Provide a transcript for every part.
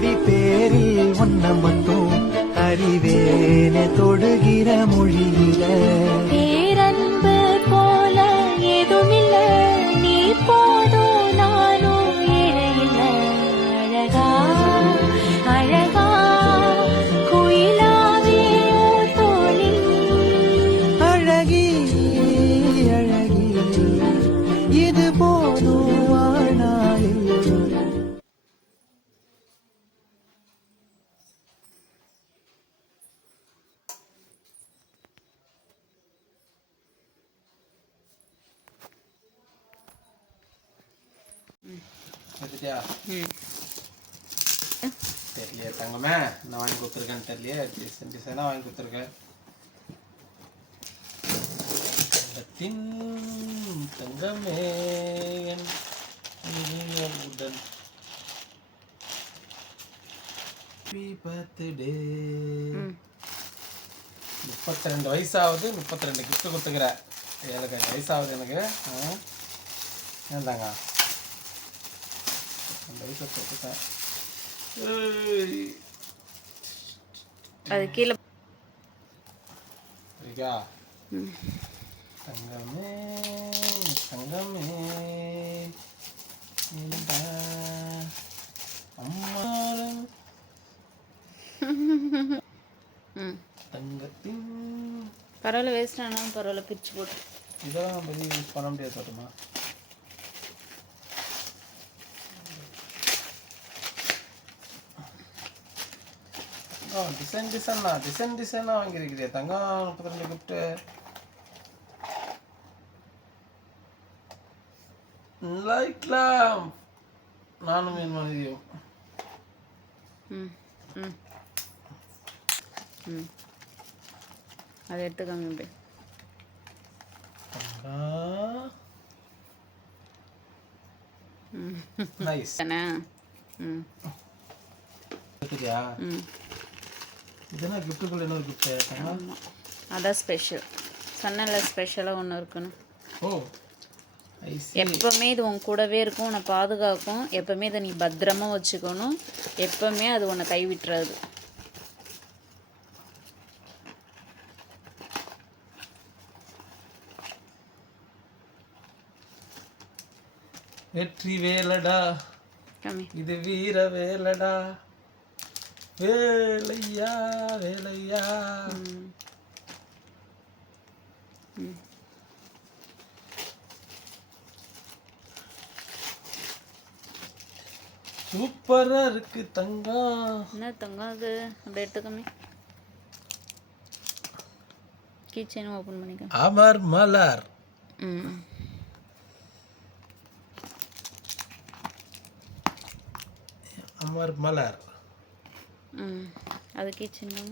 கோடி பேரில் ஒன்ன மட்டும் அறிவேனே தொடுகிற மொழியில பேரன்பு போல எதுமில்ல நீ போதும் நானும் இழையில அழகா அழகா குயிலாவே தோழி அழகி அழகி இது போதும் வாழ்நாளில் எடுத்துட்டியா? தெரியல தங்கமே, நான் வாங்கி கொடுத்துருக்கேன்னு தெரியல. டிசைன் டிசைனாக வாங்கி கொடுத்துருக்கேன். தங்கத்தின் தங்கமே என் இனிய உடல். Happy birthday. 32 வயசாகுது, 32 கிஃப்ட் கொடுத்துக்கிற. 7 வயசாகுது எனக்கு. ஏந்தாங்க அது கீழே தங்கமே தங்கமே அம்மா தங்கத்தின் பரவாயில்ல, வேஸ்ட் ஆனாலும் பரவாயில்ல, பிரிச்சு போட்டு. இதெல்லாம் பற்றி யூஸ் பண்ண முடியாது தோட்டமா. டிசைனா வாங்கியிருக்கிறியா தங்கம்? 32 கிஃப்ட்டு லைட்லாம் நானும் என் மனைவியும். அதை எடுத்துக்காங்க. நைஸ். எடுத்துக்கியா? இதெல்லாம் கிஃப்ட்டுக்குள்ள என்ன கிஃப்ட்டு? அதான் ஸ்பெஷல். சொன்னல ஸ்பெஷலாக ஒன்று இருக்கணும். ஓ, எப்பவுமே இது உன் கூடவே இருக்கும், உன்னை பாதுகாக்கும். எப்பவுமே இதை நீ பத்திரமா வச்சுக்கணும். எப்பவுமே அது உன்னை கைவிட்டுறாது. வெற்றி வேலடா, இது வீர வேலடா, வேலையா வேலையா. சூப்பரா இருக்கு தங்கம். என்ன தங்கம் அது? அப்படி எடுத்துக்கமே. கிச்சன் ஓபன் பண்ணிக்க. அமர் மலர். அமர் மலர். அது கிச்சன்.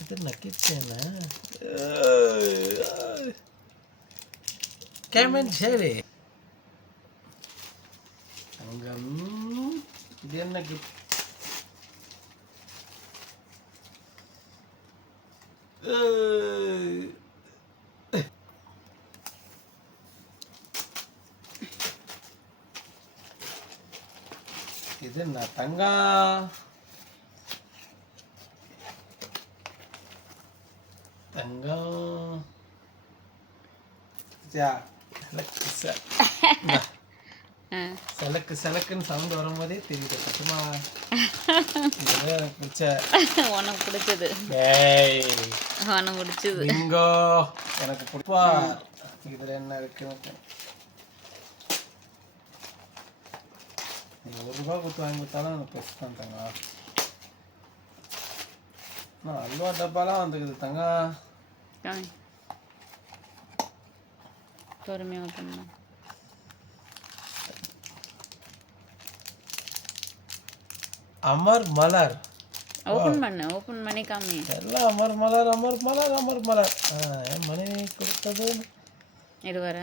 இது என்ன கிச்சனா? கேமன் சேரி தங்கம். இது என்ன கிஃப்ட்? இது என்ன தங்கம்? தங்கம் சலக்கு சலக்குன்னு சவுண்ட் வரும்போதே தெரியுது. சத்தமா உனக்கு பிடிச்சது. உனக்கு பிடிச்சது பிங்கோ. எனக்கு பிடிப்பா. இதுல என்ன இருக்கு? நீங்கள் ₹1 கொடுத்து வாங்கி கொடுத்தாலும் எனக்கு பெஸ்ட் தான் தங்க. அல்வா டப்பாலாம் வந்துக்குது தங்க. பொறுமையாக பண்ணலாம். அமர் மலர். ஓப்பன் பண்ணி காமி. எல்லாம் அமர் மலர் அமர் மலர் அமர் மலர். என் மனைவி கொடுத்தது. இது வர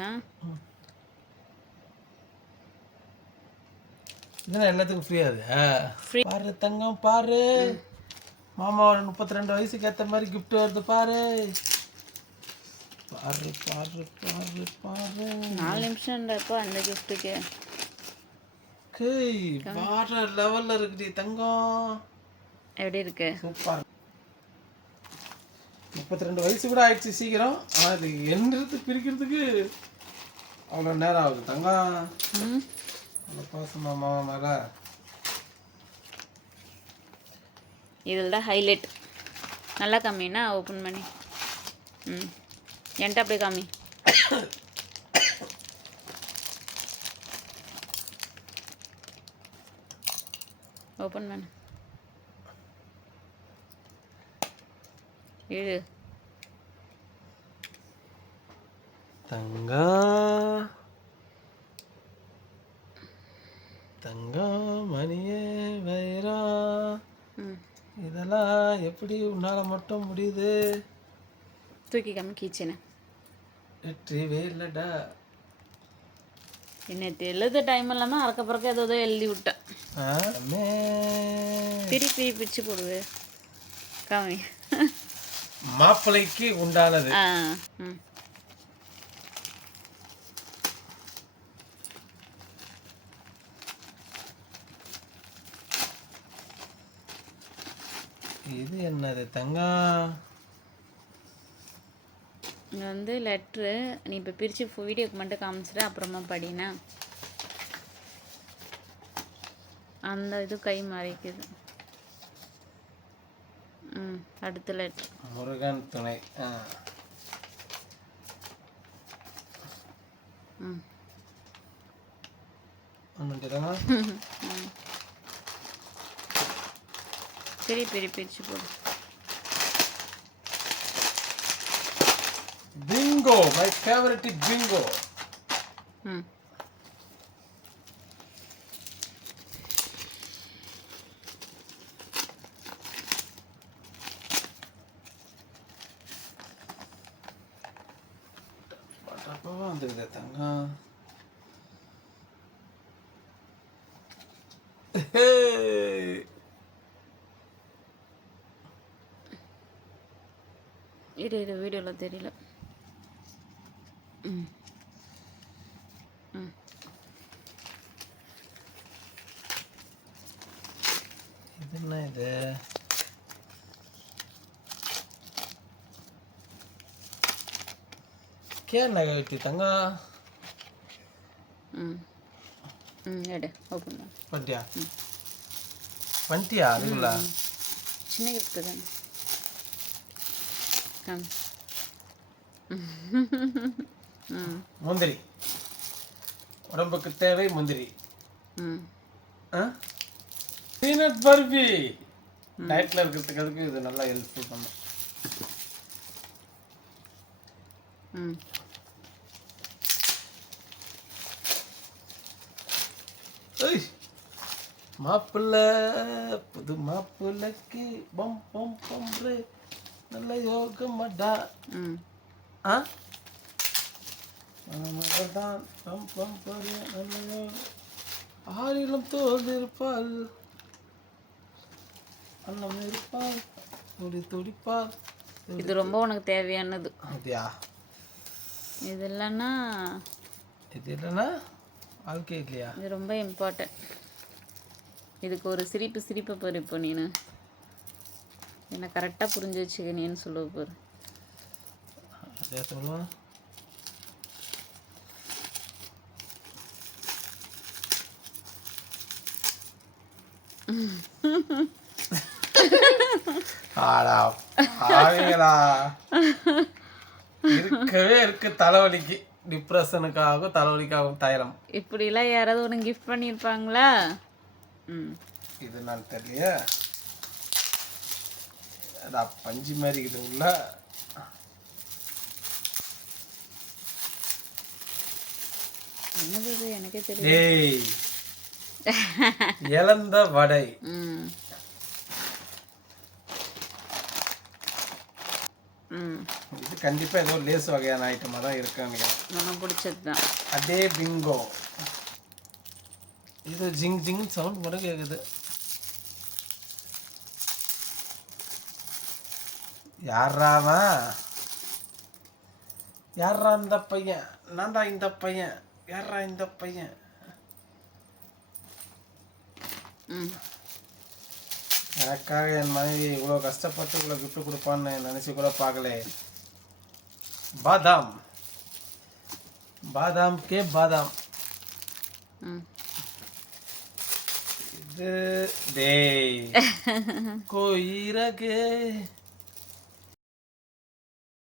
இதெல்லாம் எல்லாத்துக்கும் ஃப்ரீயாது. பாரு தங்கம் பாரு. மாமாவோட 32 வயசுக்கு ஏற்ற மாதிரி கிஃப்ட் வருது பாரு. பாரு பாரு பாரு பாரு. 4 நிமிஷம்ன்றப்போ அந்த கிஃப்ட்டுக்கு கேய் வேற லெவல்ல இருக்குடி தங்கம். எப்படி இருக்கு? சூப்பர். 32 வயசு கூட ஆயிடுச்சு சீக்கிரம். ஆனால் இது எண்ணிறது பிரிக்கிறதுக்கு அவ்வளோ நேரம் ஆகுது தங்கம். அவ்வளோ பாசமா மாமா மேலே. இதில் தான் ஹைலைட். நல்லா காமினா ஓப்பன் பண்ணி. என்கிட்ட அப்படியே காமி. ஓப்பன் பண்ணு. இழு. தங்கம் தங்கம் மணியே வைரா, இதெல்லாம் எப்படி உன்னால மட்டும் முடியுது? தூக்கி காமி கீச்சனை. வெற்றிவே இல்லைடா. நேற்று எழுத டைம் இல்லாமல் அறக்க பறக்க ஏதோ எழுதி விட்டேன். திருப்பி பிரிச்சு போடுவே காமி. மாப்பிள்ளைக்கு உண்டானது. இது என்னது தங்கம்? இது வந்து லெட்ரு. நீ இப்போ பிரித்து வீடியோக்கு மட்டும் காமிச்சிட்டு அப்புறமா படினா அந்த இது கை மறைக்குது. அடுத்த லெட்ரு முருகன் துணை. சரி பிரிச்சு போடு. Bingo, my favorite bingo. Pattappa வந்துருது தங்கம். இது வீடியோவில் தெரியல. இது என்ன இது? கேன கட்டி தங்கம். எடு ஓப்பன் பண்ணிட்டியா? பண்ணிட்டியா? அதுக்குள்ள சின்ன கிஃப்ட் தானே. முந்திரி உடம்புக்கு தேவை. முந்திரி பீனட் பர்பி டயட்ல இருக்கிறதுக்கு அதுக்கு இது நல்லா ஹெல்ப்ஃபுல் பண்ணும். மாப்பிள்ள புது மாப்பிள்ளைக்கு பம் பம் பம்ரே நல்ல யோகமடா. மகள்தான் பம் பம் பரே நல்ல யோகம். ஆறிலும் தோல்ந்திருப்பாள், அண்ணம் இருப்பாள், துடி துடிப்பாள். இது ரொம்ப உனக்கு தேவையானது. அப்படியா? இது இல்லைன்னா வாழ்க்கை இல்லையா? இது ரொம்ப இம்பார்ட்டன்ட். இதுக்கு ஒரு சிரிப்பை பாரு. இப்போ நீனு என்னை கரெக்டாக புரிஞ்சு வச்சுக்க. நீன்னு சொல்லுவ பாரு. அதே சொல்லுவேன். இருக்கவே இருக்கு தலைவலிக்கு, டிப்ரெஷனுக்காகவும் தலைவலிக்காகவும் தைலம். இப்படிலாம் யாராவது ஒன்று கிஃப்ட் பண்ணியிருப்பாங்களா? இது நான் தெரியலையே. பஞ்சு மாதிரி இது உள்ள. என்னது எனக்கே தெரியல. இழந்த வடை. இது கண்டிப்பா ஏதோ லேஸ் வகையான ஐட்டமா தான் இருக்காங்க. எனக்கு பிடிச்சது தான். அதே பிங்கோ. இது ஜிங் ஜிங் சவுண்ட் மட்டும் கேக்குது. யாராவன்? யாரா இந்த பையன்? நான்டா இந்த பையன். யாரா இந்த பையன்? ம் எனக்காக என் மனைவி இவ்வளோ கஷ்டப்பட்டு இவ்வளோ கிஃப்ட் கொடுப்பான்னு நினச்சி கூட பார்க்கல. பாதாம் பாதாம் கே பாதாம். ம் இது டேய் கோயிரகே